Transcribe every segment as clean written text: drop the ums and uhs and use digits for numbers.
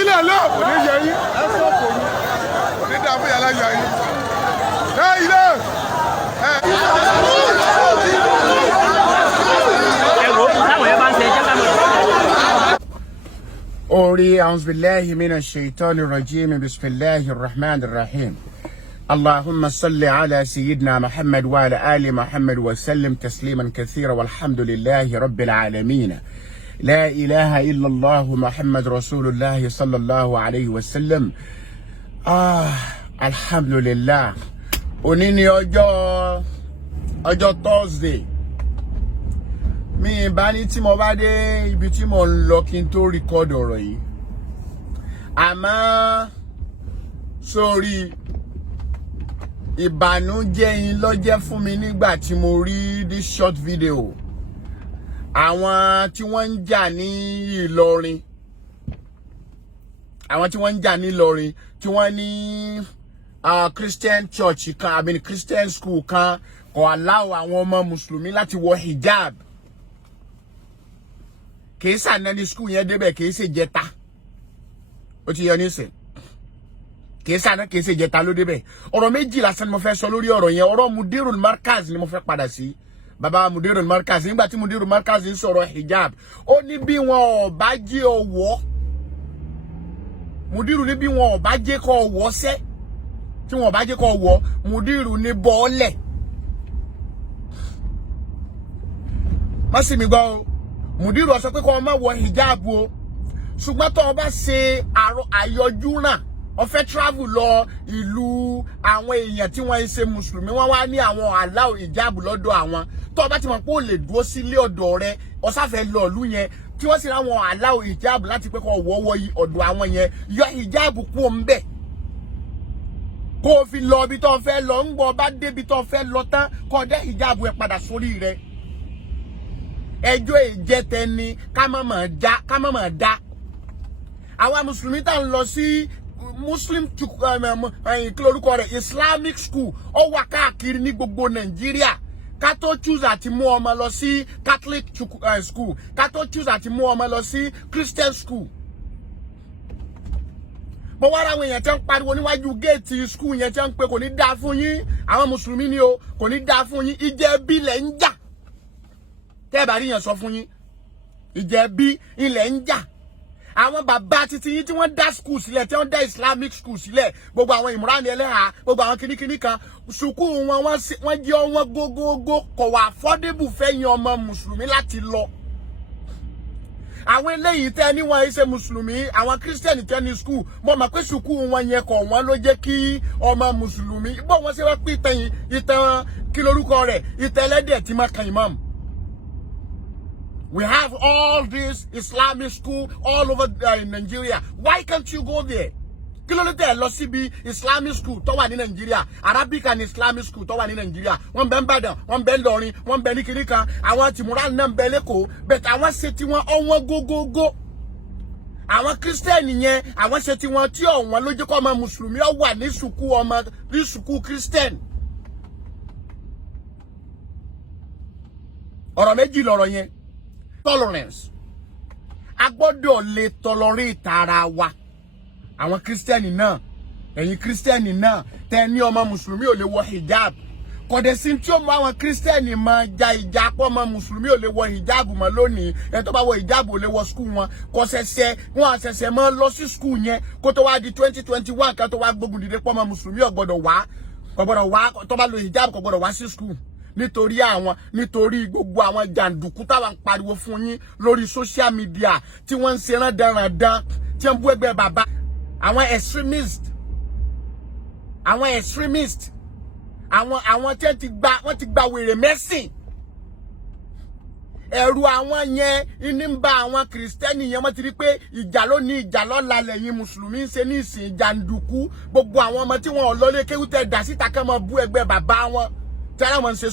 ilé lọ kò ní yẹ yín kò ní dá fún yàrá yà yín ilé. أوري أعوذ بالله من الشيطان الرجيم بسم الله الرحمن الرحيم اللهم صل على سيدنا محمد وعلى آل محمد وسلم تسليما كثيرا والحمد لله رب العالمين لا إله إلا الله محمد رسول الله صلى الله عليه وسلم الحمد لله onini ọjọ́ Thursday mi bá ní tí mo bá dé ibi tí mo ń lọ kí n tó record ọ̀rọ̀ yìí àmọ́ sórí ìbànújẹ́ yín ló jẹ́ fún mi nígbà tí mo rí this short video àwọn tí wọ́n ń jà ní Ìlọrin tí wọ́n ní Christian church kan Christian school kan kò allow àwọn ọmọ mùsùlùmí láti wọ hijab kìí sànà ní school yẹn débẹ̀ kìí ṣe jẹta ó ti yọ nísìn kìí sànà kìí ṣe jẹta ló débẹ̀ ọ̀rọ̀ méjì lásán ni mo fẹ́ sọ lórí ọ̀rọ̀ yẹn ọ̀rọ̀ Mudirul Markaz ni mo fẹ́ padà sí bàbá Mudirul Markaz nígbà tí Mudirul Markaz ń sọ̀rọ̀ hijab ó ní bí wọn ò bá jẹ́ ọwọ́ Mudiru ní bí wọn ò bá jẹ́ kó ọwọ́ sẹ́ tí wọn ò bá jẹ́ kó ọwọ́ Mudiru ní bọ́ọ̀lẹ̀ má sì mí gbọ́ o Mudiru sọ pé kó má wọ hijab o ṣùgbọ́n tó bá ṣe àyọjú náà ó fẹ́ travel lọ ìlú àwọn èèyàn tí wọ́n ń ṣe mùsùlùmí wọ́n wá ní àwọn allow hijab lọ́dọ̀ àwọn tó bá ti mọ̀ pé ó lè dúró sílé ọ̀dọ̀ rẹ̀ ó sáfẹ́ lọ ìlú yẹn tí wọ́n sì ráwọn allow hijab láti pé kó wọ́wọ́ ọ̀dọ̀ àwọn yẹn yọ hijab kú o ń bẹ̀ kó o fi lọ ibi tó fẹ́ lọ ń gbọ́ bá débi tó fẹ́ lọ tán kó dé hijab ẹ padà sórí rẹ̀ ẹjọ́ ìjẹtẹ ni ká má mà dá àwa mùsùlùmí tá ń lọ sí muslim kí lórúkọ rẹ̀ Islamic school ó wà káàkiri ní gbogbo Nàìjíríà ká tó choose àti mú ọmọ lọ sí Catholic school ká tó choose àti mú ọmọ lọ sí Christian school bó wá ráwọn èèyàn tí ń pariwo níwájú géètì school yẹn tí ń pè kò ní dáa fún yín àwọn mùsùlùmí ni o kò ní dáa fún yín ìjẹ̀bi lẹ̀ ń jà tẹ́ bá rí yẹn sọ fún yín ìjẹ̀bi ilẹ̀ ń jà àwọn bàbá títí yín tí wọ́n dá school sílẹ̀ tí wọ́n dá Islamic school sílẹ̀ gbogbo àwọn Imran Eleha gbogbo àwọn kìnnìkìnnì kan sùkúù wọ́n jẹ́ wọn gógógó kò wà affordable fẹ́yìn ọmọ mùsùlùmí láti lọ àwọn eléyìí tẹ́ ní wọ́n ṣe mùsùlùmí àwọn Christian tẹ́ ní school mo mọ̀ pé sùkúù wọn yẹn kọ̀ wọ́n ló jẹ́ kí ọmọ mùsùlùmí bó wọ́n ṣe wá pín ìtàn kí lórúkọ rẹ̀ ìtẹ̀lẹ́dẹ̀ tí máa kan imam. We have all this Islamic school all over in Nigeria. Why can't you go there? Kí ló dé lọ síbi Islamic school tó wà ní Nigeria, Arabic and Islamic school tó wà ní Nigeria. Wọ́n bẹ Ìbàdàn, wọ́n bẹ Ìlọrin, wọ́n bẹ ní kini kan. Àwọn Tìmúrà náà bẹ lÉkòó, but àwọn ṣe tí wọ́n ọ̀wọ́n gógógó. Àwọn Christian yẹn, àwọn ṣe tí wọ́n tí ọ̀wọ́n ló jẹ́ kó ọmọ Mùsùlùmí ó wà ní sùkú ọmọ ní sùkú Christian. Ọ̀rọ̀ méjì lọ̀rọ̀ yẹn. Tolerance. A gbọ́dọ̀ lè tolerate ara wa. Àwọn Christian náà, ẹ̀yin Christian náà, tẹ́ ní ọmọ Mùsùlùmí ò lè wọ hijab. Kò dẹ̀ sí tí ó mú àwọn Christian máa ja ìjà pọ̀ ọmọ Mùsùlùmí ò lè wọ hijab mọ́ lónìí. Ẹ tó bá wọ hijab ò lè wọ school wọn. Kò ṣẹ̀ṣẹ̀ máa lọ sí school yẹn kó tó wá di 2021 ká tó wá gbógun dìde pọ̀ ọmọ Mùsùlùmí ò gbọ́dọ̀ wá tó bá lo hijab kò gbọ́dọ̀ wá sí school. Nítorí gbogbo àwọn jàǹdùkú táwọn ń pariwo fún yín lórí social media tí wọ́n ń ṣe rán dandan tí wọ́n bú ẹgbẹ́ bàbá àwọn extremist àwọn tí wọ́n ti gba wèrè mẹ́sìn ẹ̀rù àwọn yẹn ní ń bá àwọn kìrìsìtẹ́nì yẹn wọ́n ti rí pé ìjà lónìí ìjà lọ́la lẹ́yìn mùsùlùmí ń ṣe ní ìsìn jàǹdùkú gbogbo àwọn ọmọ tí wọn ò lọ lé kéwú tẹ̀ dà síta kán máa bú ẹgbẹ́ bàbá wọn tí ara wọn ṣe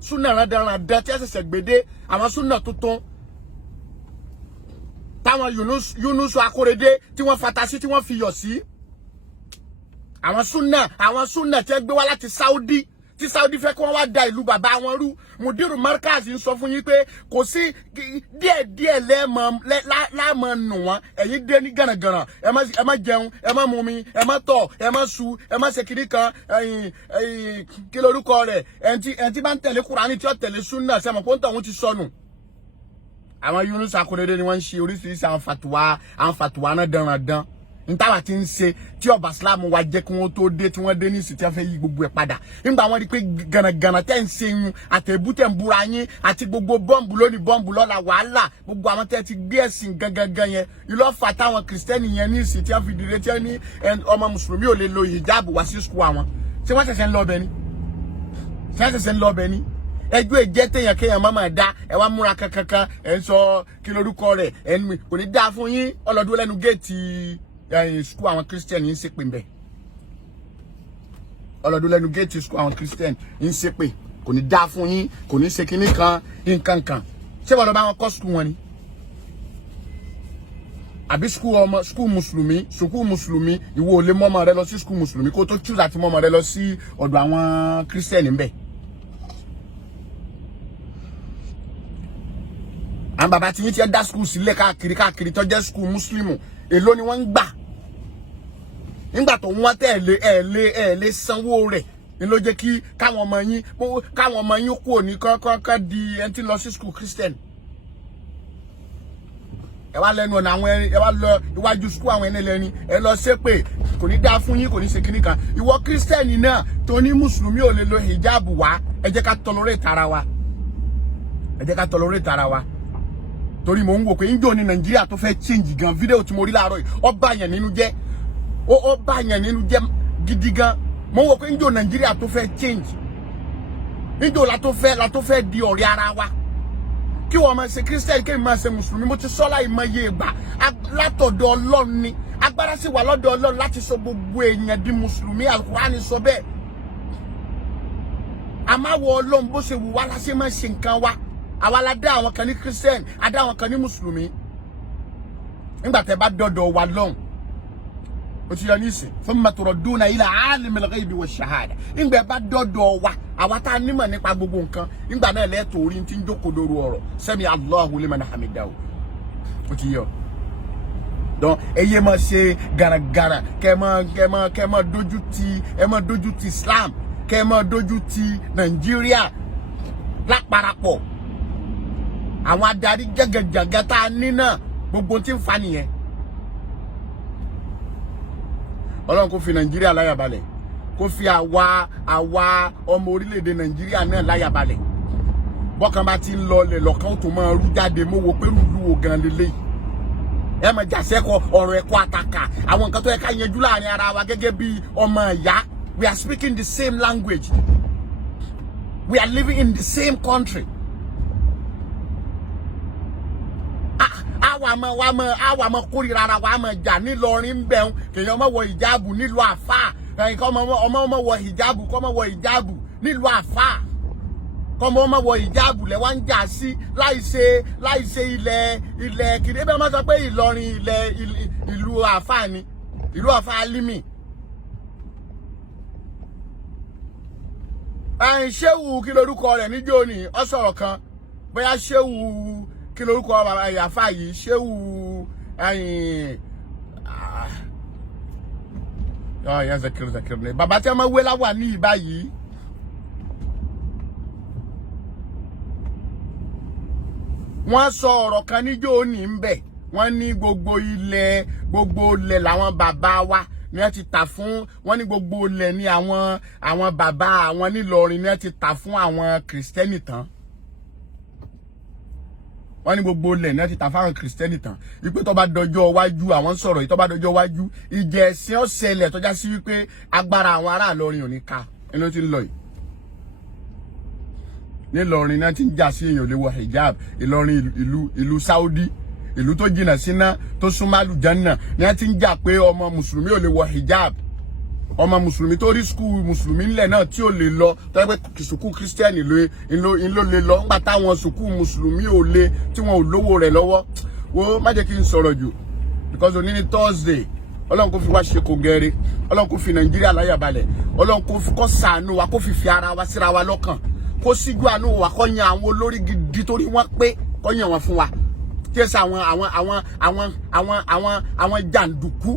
súnà rádaràdà tí ẹ ṣẹ̀ṣẹ̀ gbédé àwọn súnà tuntun táwọn Yunusu Akórèdé tí wọ́n fatasi tí wọ́n fi yọ̀ sí àwọn súnà tí ẹ gbé wá láti Saudi tí Saudi fẹ́ kí wọ́n wá da ìlú bàbá wọn rú. Mudiru Markaz ń sọ fún yín pé kò sí díẹ̀ láàmọ̀ nù wọ́n ẹ̀yin dé ní gànàgànà ẹ má jẹun ẹ má mumi ẹ má tọ̀ ẹ má su ẹ má ṣe kiri kan kí lorúkọ rẹ̀ ẹ̀ntì bá ń tẹ̀lé Kùránì tí ó tẹ̀lé súnà sẹ́mọ̀ pé ó ń tọ̀ wọ́n ti sọnù. Àwọn Yunus Akorede ni wọ́n ń ṣe oríṣiríṣi àwọn fàtùwà náà dandan ntawa ti ń ṣe tí ọba Islam wa jẹ́ kí wọ́n tó dé tí wọ́n dé ní ìsìn tí wọ́n fẹ́ yí gbogbo ẹ̀ padà nígbà wọ́n rí pé gànàgànà tẹ́ ń ṣe yun àtẹ̀bú tẹ̀ ń búra yín àti gbogbo bọ́ǹbù lónìí bọ́ǹbù lọ́la wàhálà gbogbo àwọn tẹ́ ti gbé ẹ̀sìn gangan yẹn ìlọ́fà táwọn kìrìsìtẹ́nì yẹn ní ìsìn tí wọ́n fi dìde tí wọ́n ní ọmọ mùsùlùmí ò lè lo hijab wá sí skul àwọn ṣé wọ́n ṣẹ̀ṣẹ̀ ń lọ bẹ ni ẹjọ́ ìjẹ́ téèyàn kéèyàn má máa dá ẹ wá múra kankan ẹ ń sọ kí lorúkọ rẹ̀ ẹnu kò ní dáa fún yín ọlọ́dún lẹ́nu géètì school àwọn Christian ń ṣépè ń bẹ ọlọ́dún lẹ́nu géètì school àwọn Christian ń ṣépè kò ní dáa fún yín kò ní ṣe kinní kan nǹkan kan ṣé wọ́n lọ bá wọn kọ́ school wọn ni àbí school mùsùlùmí ìwọ ò lè mọ́mọ́ rẹ lọ sí school mùsùlùmí kó tó choose àti mọ́mọ́ rẹ lọ sí ọ̀dọ̀ àwọn Christian ń bẹ. àwọn bàbá tí yín ti dá school sílẹ̀ káàkiri tó jẹ́ school muslimu èló ni wọ́n ń gbà nígbà tó wọ́n tẹ̀lé sanwó rẹ̀ ni ló jẹ́ kí káwọn ọmọ yín kú òní kọ́kọ́ di ẹni tí lọ sí school Christian ẹ wá lẹ́nu ọ̀nà àwọn ẹ wá lọ iwájú school àwọn ẹni lẹ́ni ẹ lọ ṣépè kò ní dáa fún yín kò ní ṣe kíní kan ìwọ Christian náà tó ní mùsùlùmí ò lè lo hijab wá ẹ jẹ́ ká tolerate ara wa torí mo ń wò pé njó ní Nàìjíríà tó fẹ́ change gan fídíò tí mo rí láàárọ̀ yìí ó bá yẹn nínú jẹ́ gidi gan mo ń wò pé njó Nàìjíríà tó fẹ́ change njó la tó fẹ́ di ọ̀rẹ́ ara wa kí wọ́n máa ṣe Christian kí n máa ṣe mùsùlùmí mo ti sọ láì mọ iye ìgbà látọ̀dọ̀ Ọlọ́run ni agbára sì wà lọ́dọ̀ Ọlọ́run láti sọ gbogbo èèyàn di mùsùlùmí Al-Qur'ani sọ bẹ́ẹ̀ àmàwọ̀ Ọlọ́run bó ṣe wù wá láṣẹ máa ṣe nǹkan wa àwa la dá àwọn kan ní Christian a dá àwọn kan ní mùsùlùmí nígbà tẹ́ bá dọ̀dọ̀ wa lọ́hùn ó ti yọ ní ìsìn thumma turadduna ila alimil ghaibi wash-shahada nígbà bá dọ̀dọ̀ wa àwa tá a nímọ̀ nípa gbogbo nǹkan nígbà náà lẹ́tọ̀ orí tí ń jókòó lóru ọ̀rọ̀ sami Allahu liman hamidahu ó ti yọ donc ẹyẹ máa ṣe gàràgàrà kẹ́ máa dojú ti Islam kẹ́ máa dojú ti Nàìjíríà láparapọ̀ àwọn adarí jẹgẹjẹgẹ tá a ní náà gbogbo tí ń fa nìyẹn Ọlọ́run kò fi Nàìjíríà láyàbalẹ̀ kò fi àwa ọmọ orílẹ̀-èdè Nàìjíríà náà láyàbalẹ̀ bọ́kàn bá ti ń lọ lẹ̀ lọ́kàn tó máa rú jáde mo wò pé rúdú wo gan lélẹ́yìí ẹ mọ̀ jàṣẹ́kọ̀ ọ̀rọ̀ ẹ̀kọ́ àtàkà àwọn nǹkan tó yẹ ká yanjú láàrin ara wa gẹ́gẹ́ bí ọmọ ìyá we are speaking the same language we are living in the same country. àwa máa kórìíra ara wa máa jà nílọrin ń bẹ̀rù kèèyàn máa wọ ìjáàbù nílùú àfà kọ́ ọmọ máa wọ ìjáàbù kọ́ máa wọ ìjáàbù nílùú àfà kọ́ ọmọ wọ ìjáàbù lẹ́wà ń jà sí láìṣe ilẹ̀ kìdí bẹ́ẹ̀ máa sọ pé Ìlọrin ìlú àfà ni ìlú àfà Alimi. Ṣéwù kí lorúkọ rẹ̀ níjó ni ọ sọ̀rọ̀ kan bóyá Ṣéwù kí lorúkọ àyàfà yìí Ṣéwù yẹn zakir ni bàbá tí a máa wé láwà ní ìbá yìí wọ́n sọ ọ̀rọ̀ kan níjó ní ń bẹ̀ wọ́n ní gbogbo ilẹ̀ làwọn bàbá wa ni wọ́n ti tà fún wọ́n ní gbogbo ilẹ̀ ní àwọn bàbá àwọn nílọrin ni wọ́n ti tà fún àwọn kìrìsìtẹ́nì tán wọ́n ní gbogbo ilẹ̀ ní wọ́n ti tà fún àwọn kìrìsìtẹ́nì tán wípé tó bá dọjọ́ iwájú àwọn sọ̀rọ̀ yìí tó bá dọjọ́ iwájú ìjẹ́ ẹ̀sìn ọ̀sẹ̀lẹ̀ tọ́já sí wípé agbára àwọn ará Ìlọrin ò ní ká ẹni ló ti ń lọ yìí nílọrin náà ti ń jà sí èèyàn lè wọ hijab Ìlọrin ìlú Saudi ìlú tó jìnnà síná tó súnmọ́ àlùjánnà ni wọ́n ti ń jà pé ọmọ mùsùlùmí ò lè wọ hijab ọmọ mùsùlùmí tó rí skul mùsùlùmí ńlẹ̀ náà tí ò lè lọ tó yẹ pé sùkúù kírísítẹ́nì ló lè lọ ńgbà táwọn sùkúù mùsùlùmí ò lè tí wọn ò lówó rẹ̀ lọ́wọ́ wo má jẹ́ kí n sọ̀rọ̀ jù because òní ni Thursday Ọlọ́run kó fi wá ṣe kòǹgẹ́rẹ́ Ọlọ́run kó fi Nàìjíríà láyà balẹ̀ Ọlọ́run kó ṣàánú wa kó fi ara wa síra wa lọ́kàn kó síjú àánú wa kó yan àwọn olórí gidi torí wọ́n pé kó yan wọn fún wa kí ẹ sá àwọn jàǹdùkú